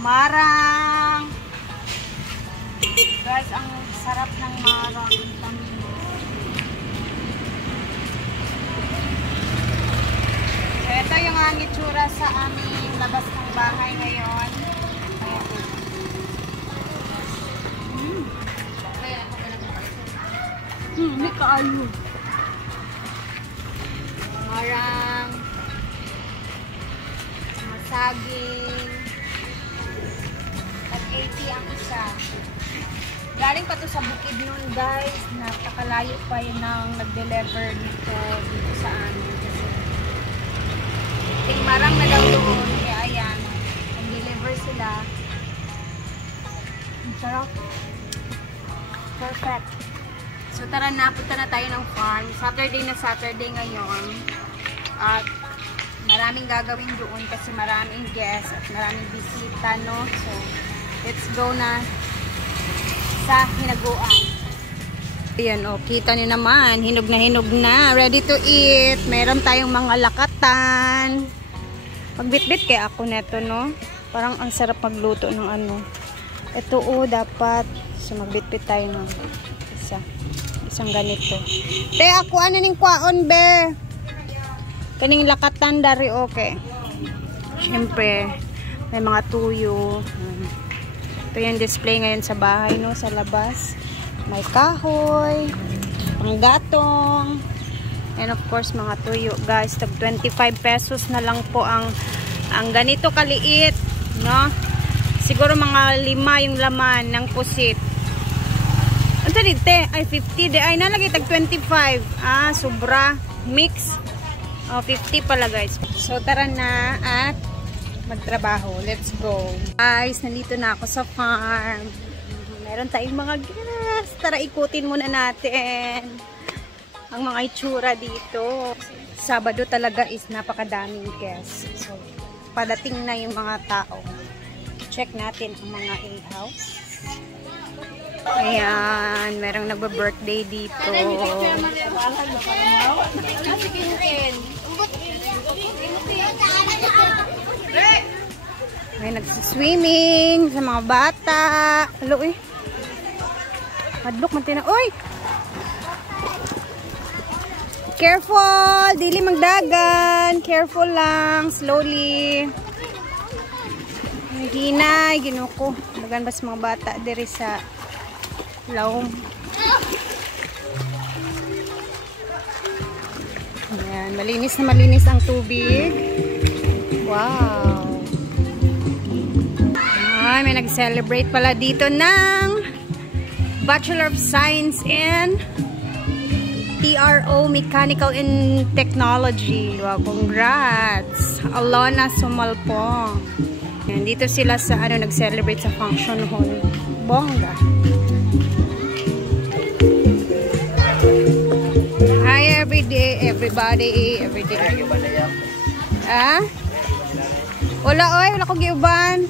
Marang. Guys, ang sarap ng marang. So, ito yung ang itsura sa aming labas ng bahay ngayon. Ayan. May kaayo. Marang. Masaging. At 80 ang isa. Galing pa to sa bukid nun, guys. Napakalayo pa yun nang nag-deliver dito sa amin. Marang na daw doon. Kaya ayan. Nag-deliver sila. Ang sarap. Perfect. So tara na, punta na tayo ng farm. Saturday na Saturday ngayon. At maraming gagawin doon kasi maraming guests at maraming bisita, no? So, let's go na sa hinaguan. Ayan, o, kita nyo naman. Hinog na. Ready to eat. Meron tayong mga lakatan. Magbitbit kaya ako neto, no? Parang ang sarap magluto ng ano. Ito, o, dapat. So, magbitbit tayo ng isang ganito. Te, ako ano ning kwaon, be? Kaning lakatan dari, okay. Siyempre, may mga tuyo. Ito yung display ngayon sa bahay, no? Sa labas. May kahoy, panggatong, and of course, mga tuyo. Guys, tag 25 pesos na lang po ang ganito kaliit, no? Siguro mga 5 yung laman ng pusit. Ito dito, ay 50. Ay, nalagay tag 25. Ah, sobra. Mix. Oh, 50 pala, guys. So, tara na at magtrabaho. Let's go. Guys, nandito na ako sa farm. Meron tayong mga guests. Tara, ikutin muna natin ang mga itsura dito. Sabado talaga is napakadaming guests. So, padating na yung mga tao. Check natin ang mga ihaw. Ayan, merong nagba-birthday dito. May nagsiswimming sa mga bata. Hello eh. Madlok man tina. Uy! Careful! Dili magdagan. Careful lang. Slowly. Hinay, ginuko. Dagan ba sa mga bata diri sa laom. Ayan, malinis na malinis ang tubig. Wow! Ay, may nag-celebrate pala dito ng Bachelor of Science in TRO, Mechanical and Technology. Wow, congrats! Alona Sumalpong. Ayan, dito sila sa nag-celebrate sa function hall. Bongga. Hi everybody, everyday. Ah? Wala ko giuban.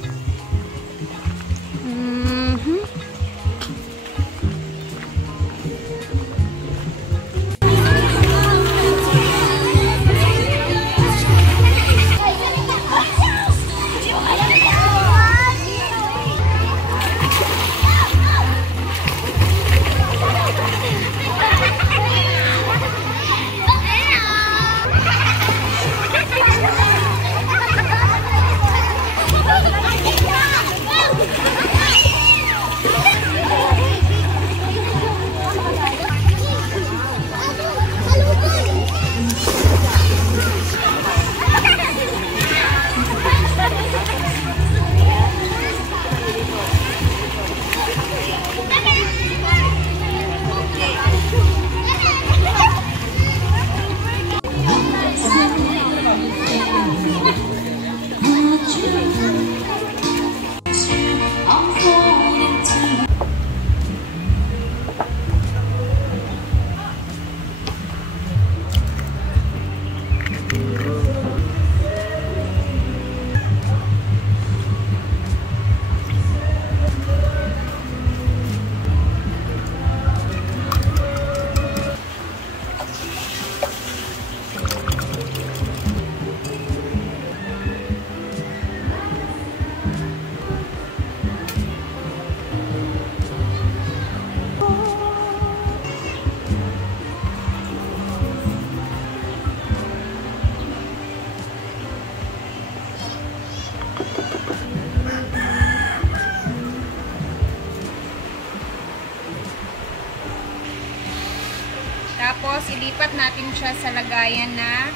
ilipat natin siya sa lagayan na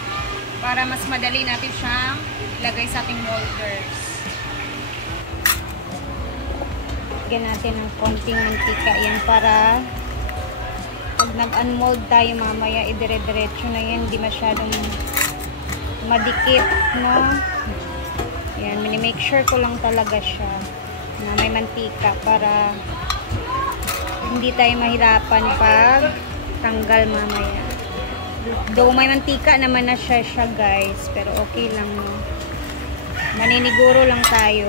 para mas madali natin siyang ilagay sa ating molders. Lagyan natin ng konting mantika yan para pag nag-unmold tayo mamaya, idire-diretso na yan, hindi masyadong madikit, no? Yan, mini-make sure ko lang talaga siya na may mantika para hindi tayo mahirapan pag tanggal mamaya. Though may mantika naman na siya guys, pero okay lang, no? Maniniguro lang tayo.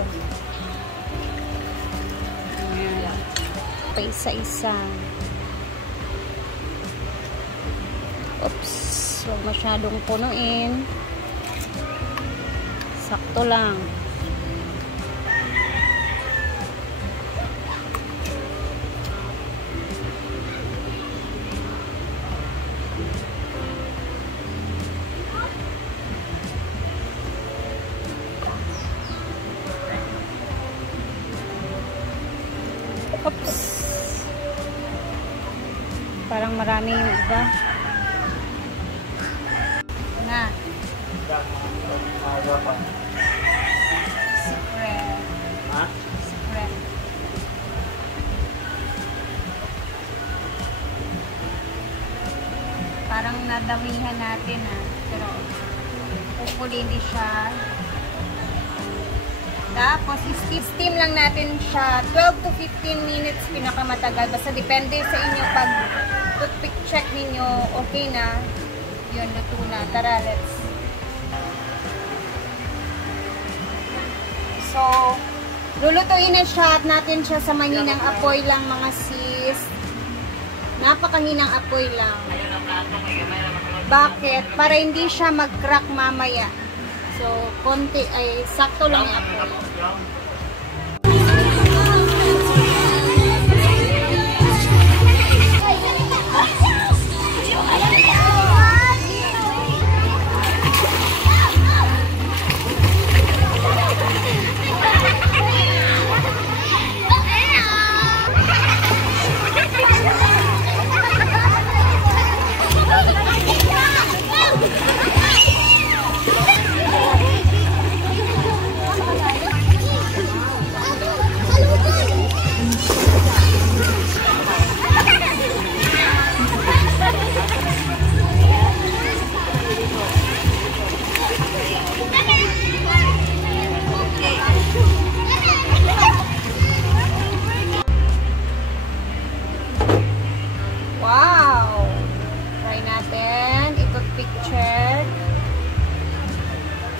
Ayan. Pa isa-isa. Oops, huwag masyadong punuin. Sakto lang. Oops. Parang marami yung iba. Na. Secret. Ha? Secret. Parang nadawihan natin, ha. Pero hopefully hindi siya. Tapos, steam lang natin siya 12 to 15 minutes pinakamatagal. Basta depende sa inyo pag toothpick check ninyo, okay na. Yun, luto na. Tara, let's. So, lulutuin na siya at natin siya sa mahinang apoy lang mga sis. Napakahinang apoy lang. Bakit? Para hindi siya mag-crack mamaya. So, konti ay sakto lang yung apoy.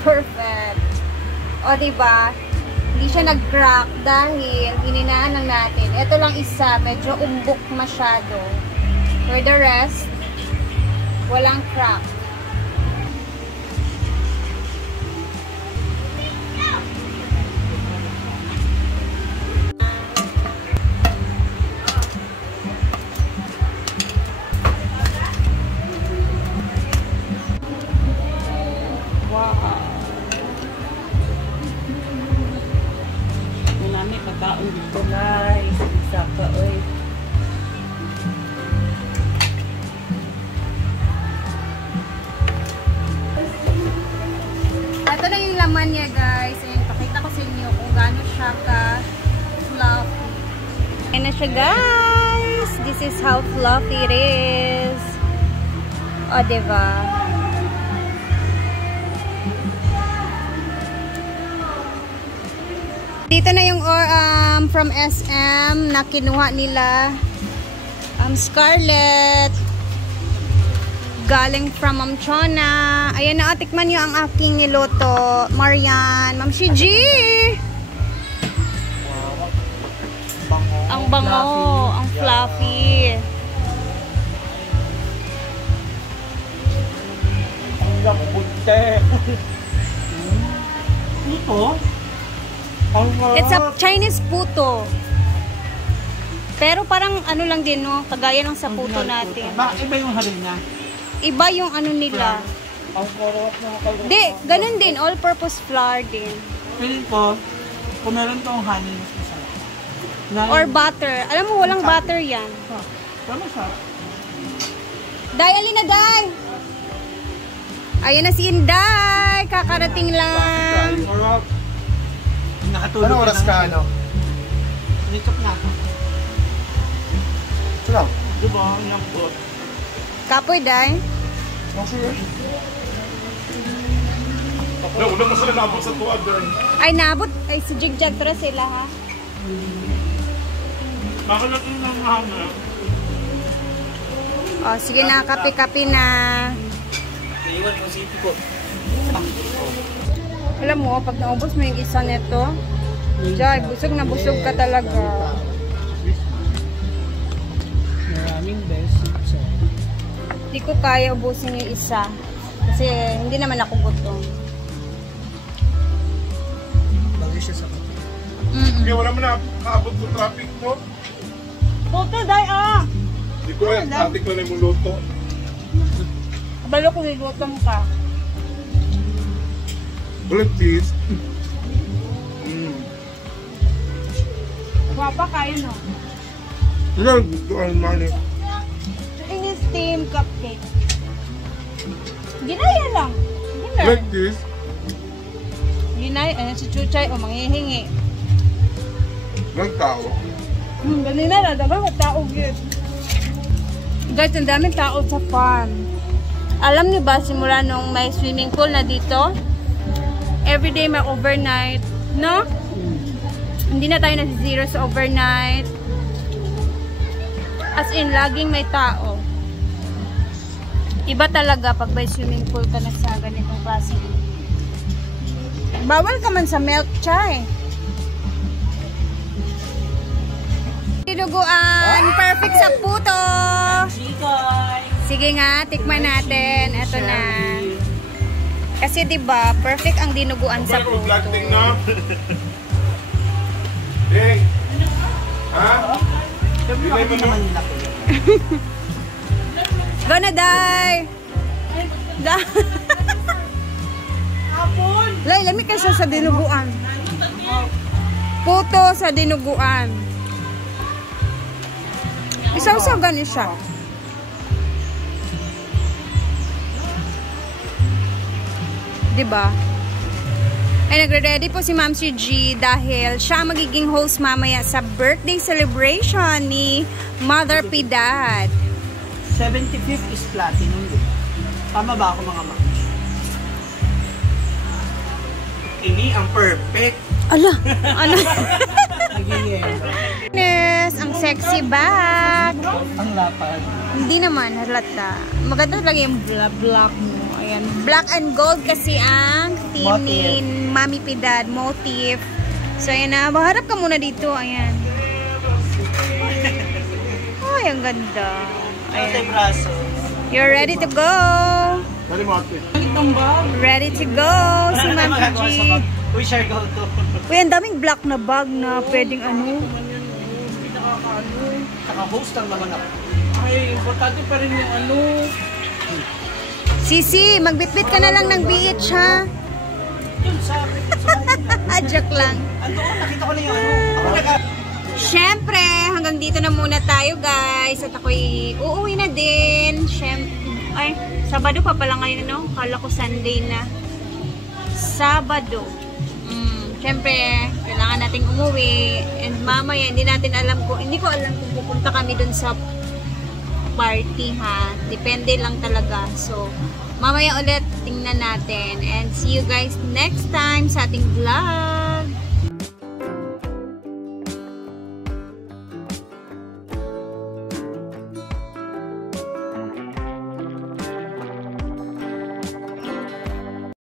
Perfect. O, diba? Hindi siya nag-crack dahil hininaan lang natin. Ito lang isa, medyo umbok masyado. For the rest, walang crack. Pagkaon dito guys, isa pa oy. Ito na yung laman niya guys. Ayan, pakita ko sa inyo kung gaano siya ka fluffy. Ayan na siya guys. This is how fluffy it is. O, diba? Dito na yung from SM na kinuha nila. Scarlett. Galing from Ma'am Chona. Ayan na, tikman nyo ang aking niluto. Marian. Ma'am Shiji. Ang bango. Ang fluffy. Ang lambute. Ito? It's a Chinese puto. Pero parang ano lang din, no? Kagaya ng sa puto natin. Iba yung harina? Iba yung ano nila. Di, ganun din. All-purpose flour din. Feeling ko, kung meron tong honey, mas masarap. Or butter. Alam mo, walang butter yan. Pero masarap. Day, alin na, Day? Ayan na si Inday. Kakarating lang. Nakatulog. Anong oras ka, ano? Nitok na ako. Ito lang. Diba? Yan po. Kapoy, Day. Okay. Una mo sila nabot sa tuwag doon. Ay, nabot. Ay, si Jigjag tara sila, ha? Bakit natin ng hanga? O, sige na. Kape-kape na. Naiwan mo si ko. Alam mo, pag naubos mo yung isa nito, Jai, busog na busog ka talaga. Maraming beses. Hindi ko kaya ubusin yung isa. Kasi hindi naman ako gutom. Bagay siya sa kape. Kaya wala mo na kaabot sa traffic mo. Puto, Day, ah! Hindi ko yan, atik lang yung luto. Kabalo ko nilutom ka. Ulit, please. Guwapa kayo, no? Yan, doon mali. Ini steam cupcake. Ginaya lang. Ginaya. Like this. Ginaya. Ayan si Chuchay. O, manghihingi. Lang tao. Ganina na. Dagal ka tao, yun. Guys, ang daming tao sa farm. Alam niyo ba, simula nung may swimming pool na dito, everyday may overnight. No? Hindi na tayo nasi-zero sa overnight. As in, laging may tao. Iba talaga pag may swimming pool ka na sa ganitong klase. Bawal ka man sa milk chai. Dinuguan. Perfect sa puto. Sige nga, tikman natin. Ito na. Kasi 'di ba, perfect ang dinuguan sa puto. Vlog ting na. Ding. Ha? Sabi ko naman nila ko. Go na, Day! Da. Lay, lamig ka siya sa dinuguan. Puto sa dinuguan. Isaw-saw gani siya. Diba? Ay, nagre-ready po si Ma'am si G dahil siya magiging host mamaya sa birthday celebration ni Mother Piedad. 75th is platinum. Diba? Tama ba ako mga ma'am? Ini ang perfect. Ala! Ano? Naging Yes, ang sexy bag. ang lapad. Hindi naman, halata. Maganda talaga yung black mo. Ayan. Black and gold kasi ang theme ni Mami Piedad. Motif. So, ayan na. Maharap ka muna dito. Ayan. Ay, ang ganda. Ayan. Ayan. You're ready to go. Dali mo ate. Ready to go. Si Ma'am G. We share go to. Uy, ang daming black na bag na pwedeng ano. Naka-host lang naman ako. Ay, importante pa rin yung ano. Sisi, magbitbit ka na lang ng BH, ha? Yun sa akin. Joke lang. Ando ko, nakita ko na yung ano. Ako Siyempre, hanggang dito na muna tayo, guys. At ako'y uuwi na din. Ay, Sabado pa pala ngayon, no? Kala ko Sunday na. Sabado. Siyempre, kailangan nating umuwi. And mamaya, hindi ko alam kung pupunta kami dun sa party, ha? Depende lang talaga. So, mamaya ulit tingnan natin. And see you guys next time sa ating vlog.